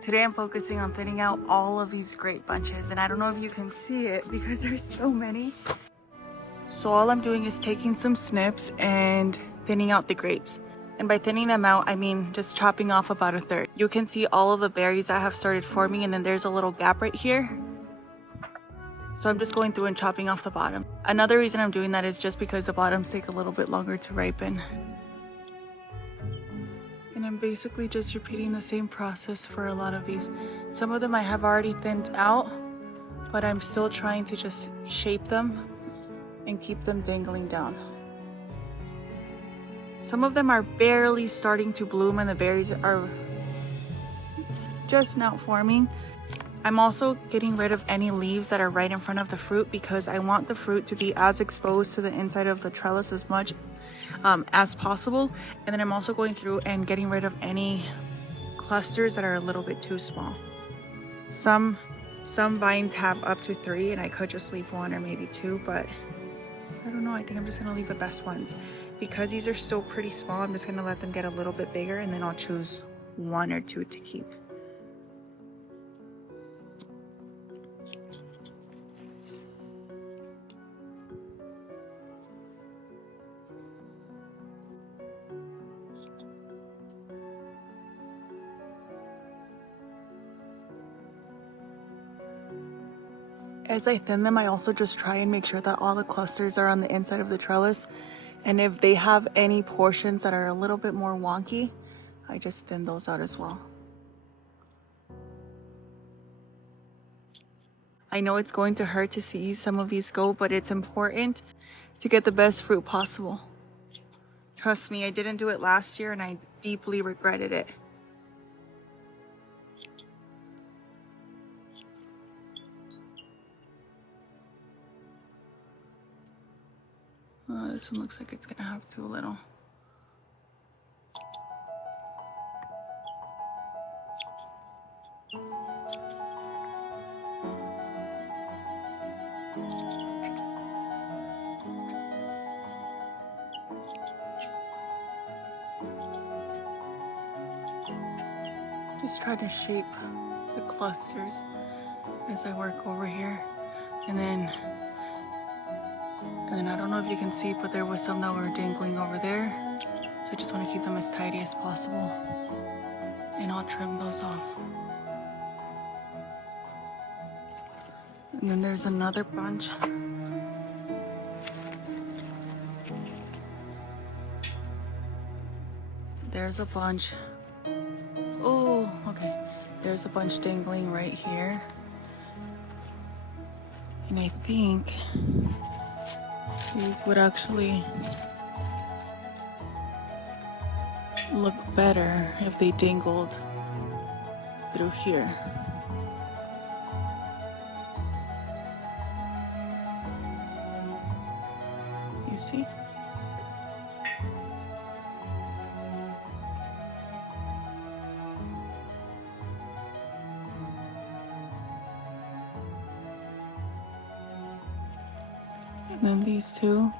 Today I'm focusing on thinning out all of these grape bunches, and I don't know if you can see it because there's so many. So all I'm doing is taking some snips and thinning out the grapes. And by thinning them out, I mean just chopping off about a third. You can see all of the berries that have started forming, and then there's a little gap right here. So I'm just going through and chopping off the bottom. Another reason I'm doing that is just because the bottoms take a little bit longer to ripen. And I'm basically just repeating the same process for a lot of these. Some of them I have already thinned out, but I'm still trying to just shape them and keep them dangling down. Some of them are barely starting to bloom and the berries are just now forming. I'm also getting rid of any leaves that are right in front of the fruit because I want the fruit to be as exposed to the inside of the trellis as much as possible. And then I'm also going through and getting rid of any clusters that are a little bit too small. Some vines have up to 3 and I could just leave 1 or maybe 2, but I don't know, I think I'm just gonna leave the best ones. Because these are still pretty small, I'm just gonna let them get a little bit bigger and then I'll choose 1 or 2 to keep. As I thin them, I also just try and make sure that all the clusters are on the inside of the trellis. And if they have any portions that are a little bit more wonky, I just thin those out as well. I know it's going to hurt to see some of these go, but it's important to get the best fruit possible. Trust me, I didn't do it last year and I deeply regretted it. This one looks like it's gonna have too little. Just try to shape the clusters as I work over here. And then I don't know if you can see, but there was some that were dangling over there. So I just want to keep them as tidy as possible. And I'll trim those off. And then there's another bunch. There's a bunch. Oh, okay. There's a bunch dangling right here. And I think these would actually look better if they dangled through here. You see? And then these two.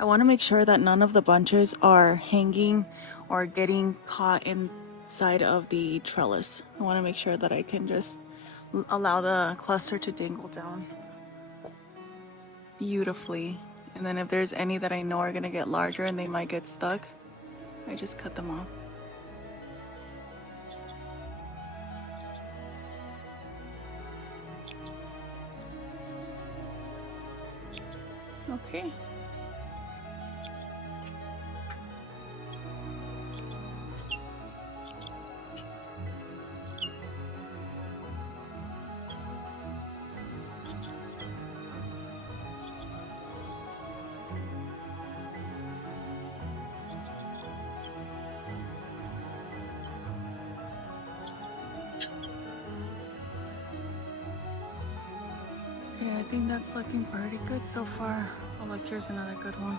I want to make sure that none of the bunches are hanging or getting caught inside of the trellis. I want to make sure that I can just allow the cluster to dangle down beautifully. And then if there's any that I know are going to get larger and they might get stuck, I just cut them off. Okay. Yeah, I think that's looking pretty good so far. Oh look, here's another good one.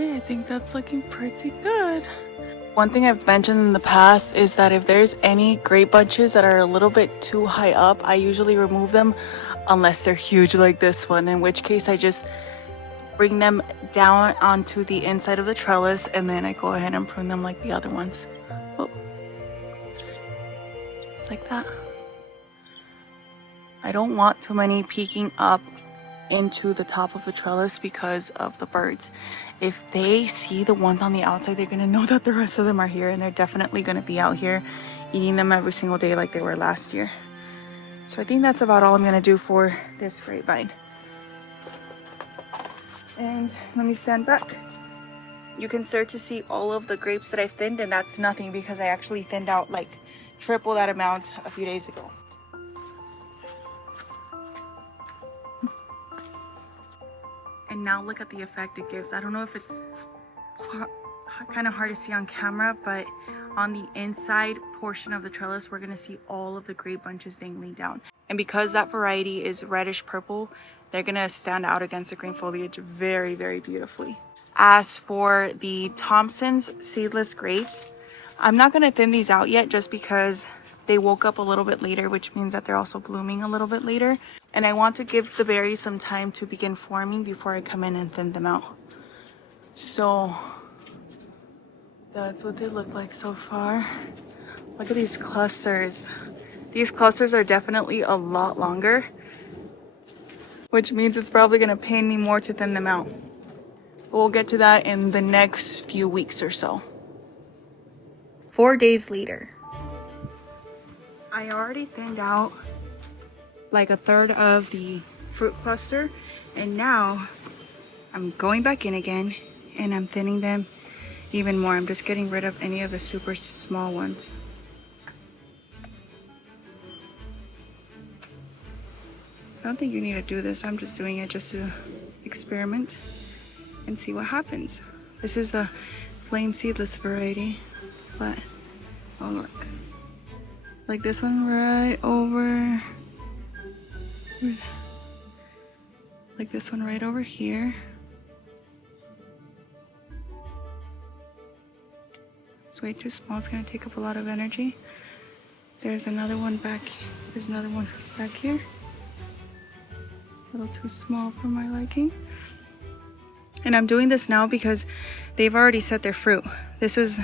Okay, I think that's looking pretty good. One thing I've mentioned in the past is that if there's any grape bunches that are a little bit too high up, I usually remove them unless they're huge like this one, in which case I just bring them down onto the inside of the trellis and then I go ahead and prune them like the other ones. Oh, just like that. I don't want too many peeking up into the top of the trellis because of the birds. If they see the ones on the outside, they're gonna know that the rest of them are here, and they're definitely gonna be out here eating them every single day like they were last year. So I think that's about all I'm gonna do for this grapevine. And let me stand back. You can start to see all of the grapes that I've thinned, and that's nothing because I actually thinned out like triple that amount a few days ago. And now look at the effect it gives. I don't know if it's kind of hard to see on camera, but on the inside portion of the trellis, we're gonna see all of the grape bunches dangling down. And because that variety is reddish purple, they're gonna stand out against the green foliage very, very beautifully. As for the Thompson's seedless grapes, I'm not gonna thin these out yet just because they woke up a little bit later, which means that they're also blooming a little bit later. And I want to give the berries some time to begin forming before I come in and thin them out. So that's what they look like so far. Look at these clusters. These clusters are definitely a lot longer, which means it's probably gonna pain me more to thin them out. But we'll get to that in the next few weeks or so. 4 days later. I already thinned out like a third of the fruit cluster, and now I'm going back in again and I'm thinning them even more. I'm just getting rid of any of the super small ones. I don't think you need to do this. I'm just doing it just to experiment and see what happens. This is the flame seedless variety, but oh look. Like this one right over, like this one right over here. It's way too small, it's gonna take up a lot of energy. There's another one back, there's another one back here. A little too small for my liking. And I'm doing this now because they've already set their fruit. This is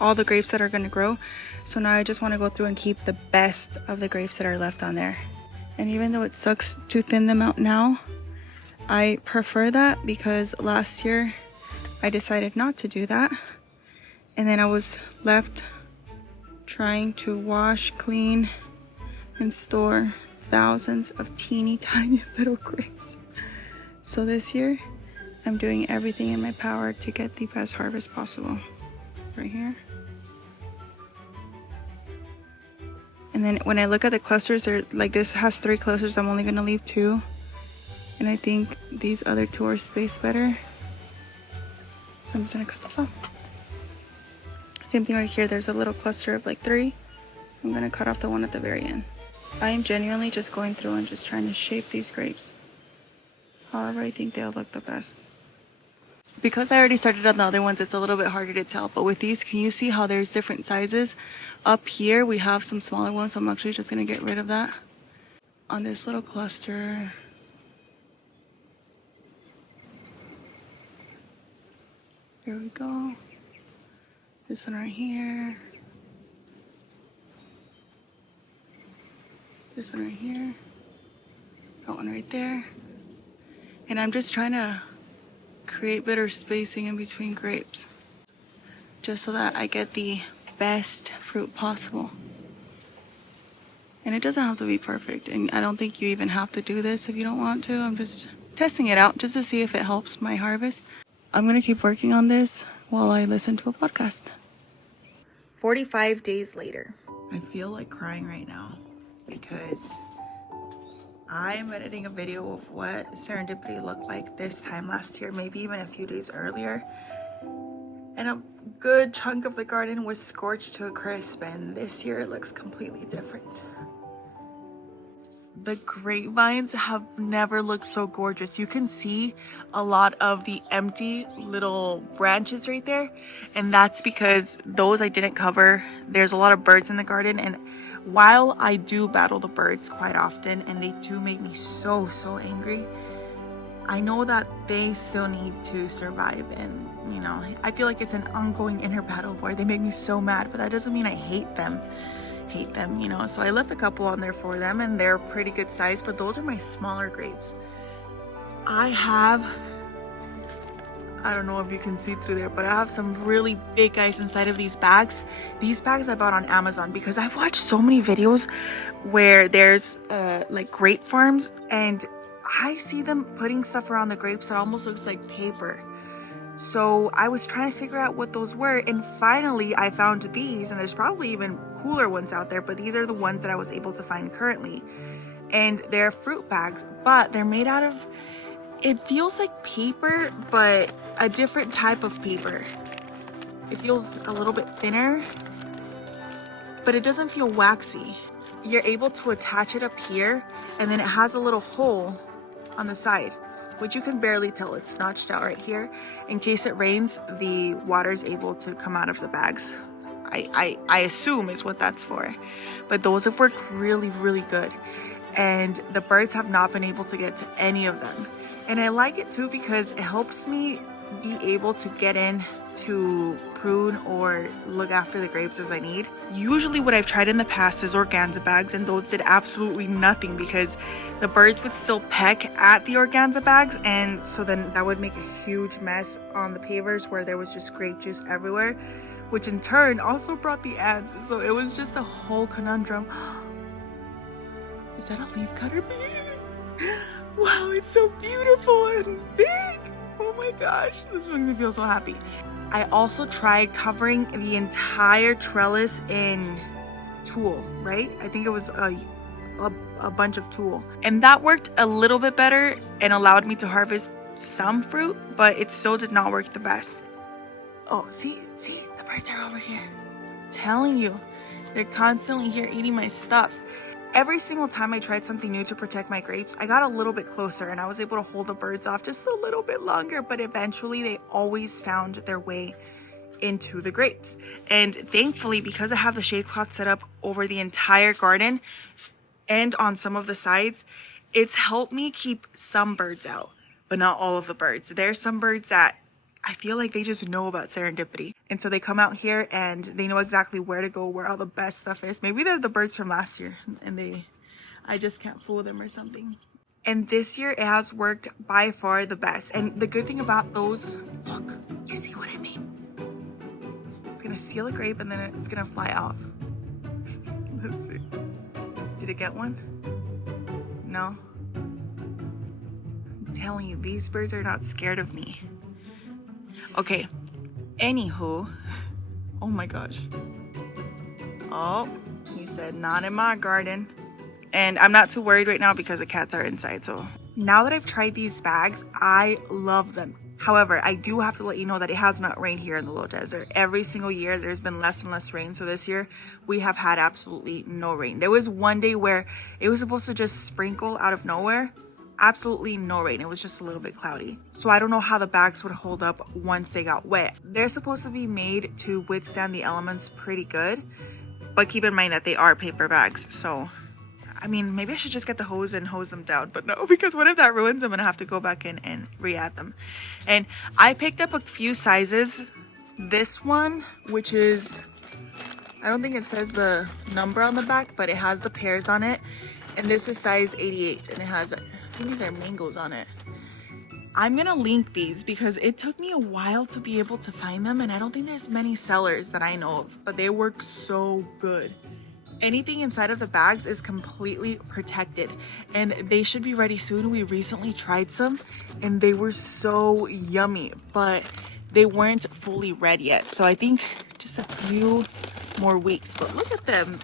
all the grapes that are gonna grow. So now I just wanna go through and keep the best of the grapes that are left on there. And even though it sucks to thin them out now, I prefer that because last year I decided not to do that. And then I was left trying to wash, clean, and store thousands of teeny tiny little grapes. So this year, I'm doing everything in my power to get the best harvest possible. Right here. And then when I look at the clusters, they're like this has 3 clusters. I'm only gonna leave 2. And I think these other 2 are spaced better. So I'm just gonna cut those off. Same thing right here. There's a little cluster of like 3. I'm gonna cut off the one at the very end. I am genuinely just going through and just trying to shape these grapes however I think they'll look the best. Because I already started on the other ones, it's a little bit harder to tell. But with these, can you see how there's different sizes? Up here, we have some smaller ones, so I'm actually just gonna get rid of that. On this little cluster, there we go. This one right here. This one right here. That one right there. And I'm just trying to create better spacing in between grapes, just so that I get the best fruit possible. And it doesn't have to be perfect, and I don't think you even have to do this if you don't want to. I'm just testing it out just to see if it helps my harvest. I'm gonna keep working on this while I listen to a podcast. 45 days later. I feel like crying right now because I'm editing a video of what serendipity looked like this time last year, maybe even a few days earlier. And a good chunk of the garden was scorched to a crisp, and this year it looks completely different. The grapevines have never looked so gorgeous. You can see a lot of the empty little branches right there, and that's because those I didn't cover. There's a lot of birds in the garden, and while I do battle the birds quite often and they do make me so angry, I know that they still need to survive, and you know, I feel like it's an ongoing inner battle where they make me so mad, but that doesn't mean I hate them, you know. So I left a couple on there for them, and they're pretty good size, but those are my smaller grapes. I don't know if you can see through there, but I have some really big guys inside of these bags. These bags I bought on Amazon because I've watched so many videos where there's like grape farms, and I see them putting stuff around the grapes that almost looks like paper. So I was trying to figure out what those were, and finally I found these, and there's probably even cooler ones out there, but these are the ones that I was able to find currently. And they're fruit bags, but they're made out of, it feels like paper, but a different type of paper. It feels a little bit thinner, but it doesn't feel waxy. You're able to attach it up here, and then it has a little hole on the side, which you can barely tell. It's notched out right here. In case it rains, the water is able to come out of the bags. I assume is what that's for. But those have worked really good. And the birds have not been able to get to any of them. And I like it too because it helps me be able to get in to prune or look after the grapes as I need. Usually what I've tried in the past is organza bags, and those did absolutely nothing because the birds would still peck at the organza bags, and so then that would make a huge mess on the pavers where there was just grape juice everywhere, which in turn also brought the ants. So it was just a whole conundrum. Is that a leaf cutter bee? Wow, it's so beautiful and big. Oh my gosh, this makes me feel so happy. I also tried covering the entire trellis in tulle, right? I think it was a bunch of tulle. And that worked a little bit better and allowed me to harvest some fruit, but it still did not work the best. Oh, see, the birds are over here. I'm telling you, they're constantly here eating my stuff. Every single time I tried something new to protect my grapes, I got a little bit closer and I was able to hold the birds off just a little bit longer, but eventually they always found their way into the grapes. And thankfully, because I have the shade cloth set up over the entire garden and on some of the sides, it's helped me keep some birds out, but not all of the birds. There's some birds that I feel like they just know about serendipity. And so they come out here and they know exactly where to go, where all the best stuff is. Maybe they're the birds from last year and I just can't fool them or something. And this year it has worked by far the best. And the good thing about those, look, you see what I mean? It's gonna seal a grape and then it's gonna fly off. Let's see. Did it get one? No? I'm telling you, these birds are not scared of me. Okay, anywho, oh my gosh. Oh, he said, not in my garden. And I'm not too worried right now because the cats are inside, so. Now that I've tried these bags, I love them. However, I do have to let you know that it has not rained here in the low desert. Every single year, there's been less and less rain. So this year, we have had absolutely no rain. There was one day where it was supposed to just sprinkle out of nowhere. Absolutely no rain. It was just a little bit cloudy. So I don't know how the bags would hold up once they got wet. They're supposed to be made to withstand the elements pretty good, but keep in mind that they are paper bags. So, I mean, maybe I should just get the hose and hose them down, but no, because what if that ruins them? I'm gonna have to go back in and re-add them. And I picked up a few sizes. This one, which is, I don't think it says the number on the back, but it has the pears on it. And this is size 88, and it has, I think these are mangoes on it. I'm gonna link these because it took me a while to be able to find them, and I don't think there's many sellers that I know of, but they work so good. Anything inside of the bags is completely protected, and they should be ready soon. We recently tried some, and they were so yummy, but they weren't fully red yet. So I think just a few more weeks, but look at them.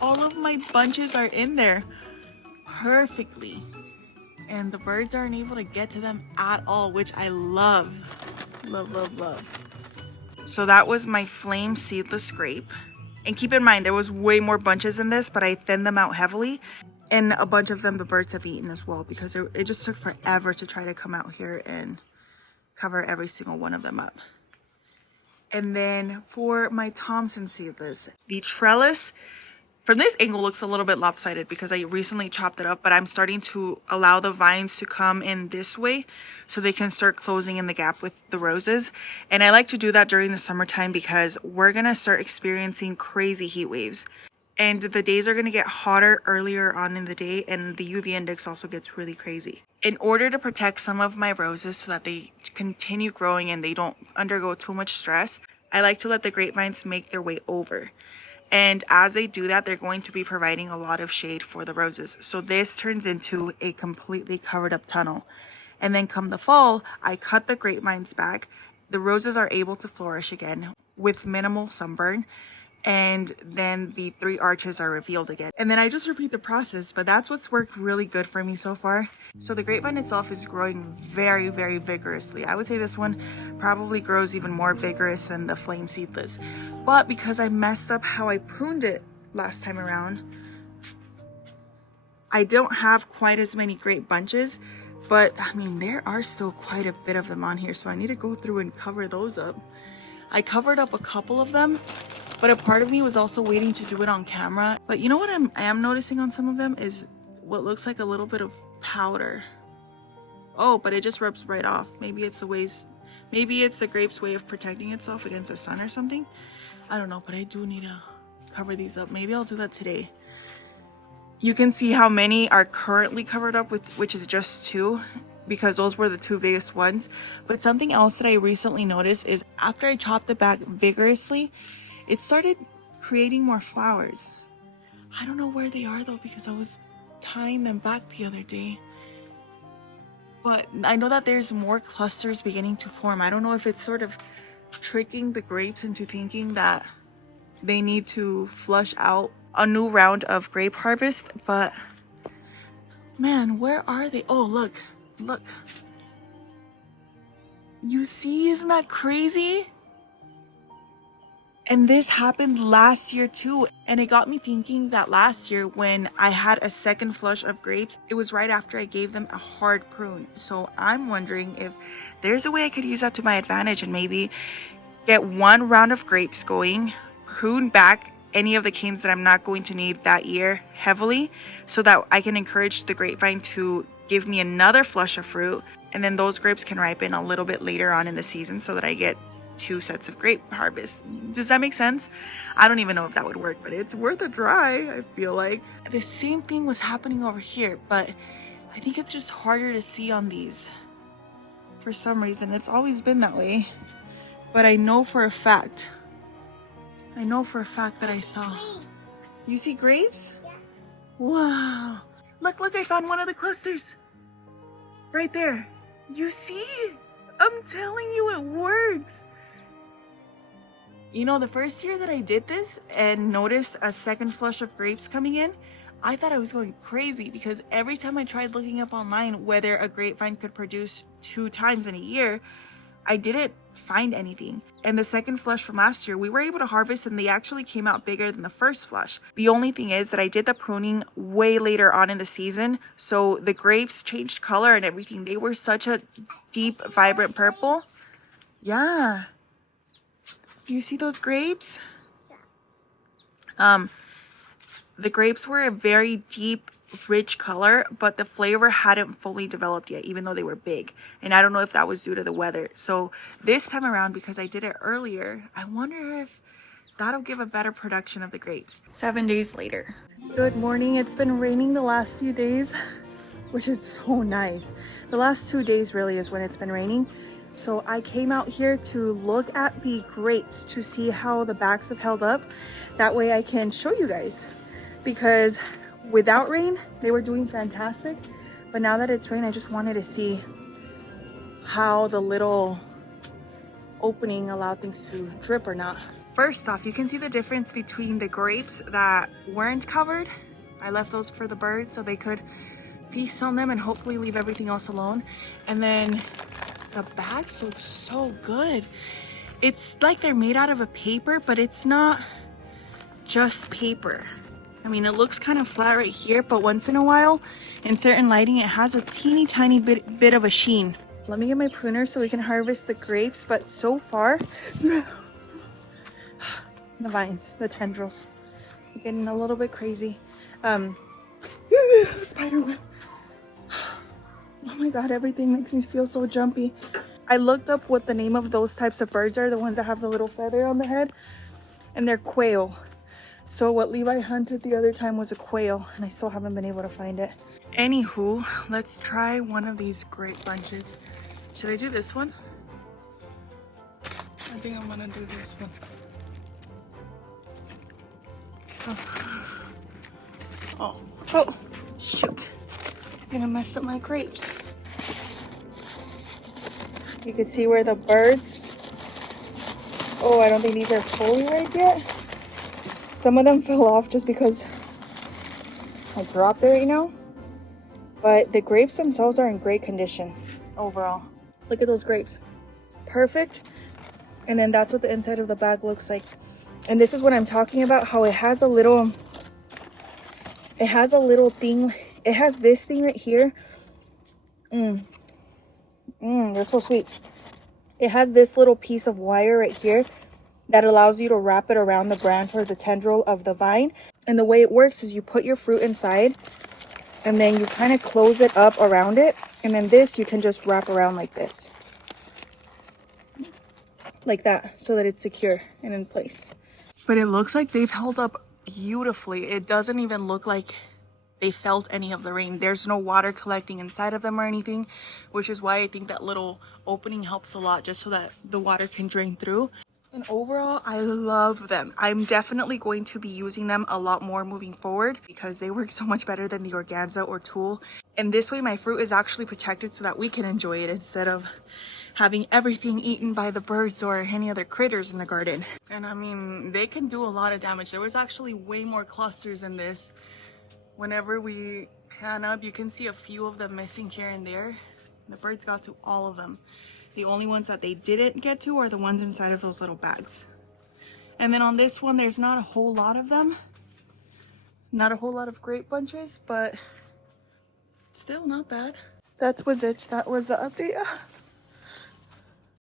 All of my bunches are in there perfectly, and the birds aren't able to get to them at all, which I love. So that was my flame seedless grape. And keep in mind, there was way more bunches in this, but I thinned them out heavily. And a bunch of them the birds have eaten as well, because it just took forever to try to come out here and cover every single one of them up. And then for my Thompson seedless, the trellis from this angle looks a little bit lopsided because I recently chopped it up, but I'm starting to allow the vines to come in this way so they can start closing in the gap with the roses. And I like to do that during the summertime because we're gonna start experiencing crazy heat waves. And the days are going to get hotter earlier on in the day, and the UV index also gets really crazy. In order to protect some of my roses so that they continue growing and they don't undergo too much stress, I like to let the grapevines make their way over. And as they do that, they're going to be providing a lot of shade for the roses. So this turns into a completely covered up tunnel. And then come the fall, I cut the grapevines back. The roses are able to flourish again with minimal sunburn. And then the 3 arches are revealed again. And then I just repeat the process, but that's what's worked really good for me so far. So the grapevine itself is growing very, very vigorously. I would say this one probably grows even more vigorous than the flame seedless. But because I messed up how I pruned it last time around, I don't have quite as many grape bunches, but I mean, there are still quite a bit of them on here. So I need to go through and cover those up. I covered up a couple of them, but a part of me was also waiting to do it on camera. But you know what I am noticing on some of them is what looks like a little bit of powder. Oh, but it just rubs right off. Maybe it's the grape's way of protecting itself against the sun or something. I don't know, but I do need to cover these up. Maybe I'll do that today. You can see how many are currently covered up with, which is just 2, because those were the 2 biggest ones. But something else that I recently noticed is after I chopped it back vigorously, it started creating more flowers. I don't know where they are though, because I was tying them back the other day. But I know that there's more clusters beginning to form. I don't know if it's sort of tricking the grapes into thinking that they need to flush out a new round of grape harvest. But man, where are they? Oh, look. You see, isn't that crazy? And this happened last year too. And it got me thinking that last year when I had a second flush of grapes, it was right after I gave them a hard prune. So I'm wondering if there's a way I could use that to my advantage and maybe get 1 round of grapes going, prune back any of the canes that I'm not going to need that year heavily, so that I can encourage the grapevine to give me another flush of fruit. And then those grapes can ripen a little bit later on in the season so that I get 2 sets of grape harvest. Does that make sense? I don't even know if that would work, but it's worth a try, I feel like. The same thing was happening over here, but I think it's just harder to see on these for some reason. It's always been that way. But I know for a fact that I saw. You see grapes? Yeah. Wow. Look, I found one of the clusters. Right there. You see? I'm telling you, it works. You know, the first year that I did this and noticed a second flush of grapes coming in, I thought I was going crazy because every time I tried looking up online whether a grapevine could produce 2 times in a year, I didn't find anything. And the second flush from last year, we were able to harvest and they actually came out bigger than the first flush. The only thing is that I did the pruning way later on in the season, so the grapes changed color and everything. They were such a deep, vibrant purple. Yeah. You see those grapes? The grapes were a very deep, rich color, but the flavor hadn't fully developed yet, even though they were big. And I don't know if that was due to the weather. So this time around, because I did it earlier, I wonder if that'll give a better production of the grapes. 7 days later. Good morning. It's been raining the last few days, which is so nice. The last 2 days really is when it's been raining. So I came out here to look at the grapes to see how the backs have held up. That way I can show you guys, because without rain, they were doing fantastic. But now that it's rain, I just wanted to see how the little opening allowed things to drip or not. First off, you can see the difference between the grapes that weren't covered. I left those for the birds so they could feast on them and hopefully leave everything else alone. And then the bags look so good. It's like they're made out of a paper, but it's not just paper. I mean, it looks kind of flat right here, but once in a while, in certain lighting, it has a teeny tiny bit of a sheen. Let me get my pruner so we can harvest the grapes, but so far, the vines, the tendrils, are getting a little bit crazy. Spider web. Oh my god, everything makes me feel so jumpy. I looked up what the name of those types of birds are, the ones that have the little feather on the head, and they're quail. So what Levi hunted the other time was a quail, and I still haven't been able to find it. Anywho, let's try one of these grape bunches. Should I do this one? I think I'm gonna do this one. Oh, shoot. I'm gonna mess up my grapes. You can see where the birds, oh, I don't think these are fully ripe yet. Some of them fell off just because I dropped it right now. But the grapes themselves are in great condition overall. Look at those grapes. Perfect. And then that's what the inside of the bag looks like. And this is what I'm talking about, how it has a little thing. It has this thing right here. They're so sweet. It has this little piece of wire right here that allows you to wrap it around the branch or the tendril of the vine. And the way it works is you put your fruit inside and then you kind of close it up around it. And then this you can just wrap around like this. Like that, so that it's secure and in place. But it looks like they've held up beautifully. It doesn't even look like they felt any of the rain. There's no water collecting inside of them or anything, which is why I think that little opening helps a lot, just so that the water can drain through. And overall, I love them. I'm definitely going to be using them a lot more moving forward because they work so much better than the organza or tulle. And this way my fruit is actually protected so that we can enjoy it instead of having everything eaten by the birds or any other critters in the garden. And I mean, they can do a lot of damage. There was actually way more clusters in this. Whenever we pan up, you can see a few of them missing here and there. The birds got to all of them. The only ones that they didn't get to are the ones inside of those little bags. And then on this one, there's not a whole lot of them. Not a whole lot of grape bunches, but still not bad. That was it. That was the update.